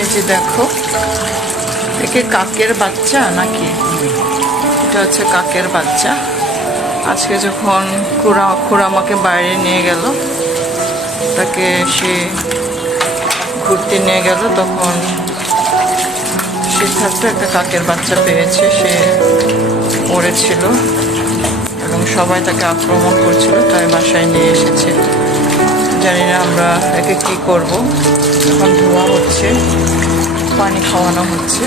এই যে দেখো, একে কাকের বাচ্চা নাকি, এটা হচ্ছে কাকের বাচ্চা। আজকে যখন খুড়া আমাকে বাইরে নিয়ে গেল, তাকে সে ঘুরতে নিয়ে গেল, তখন সিদ্ধার্থ একটা কাকের বাচ্চা পেয়েছে। সে পড়েছিল এবং সবাই তাকে আক্রমণ করছিল, তাই বাসায় নিয়ে এসেছে। জানি না আমরা একে কী করব। এখন ধোয়া হচ্ছে, পানি খাওয়ানো হচ্ছে।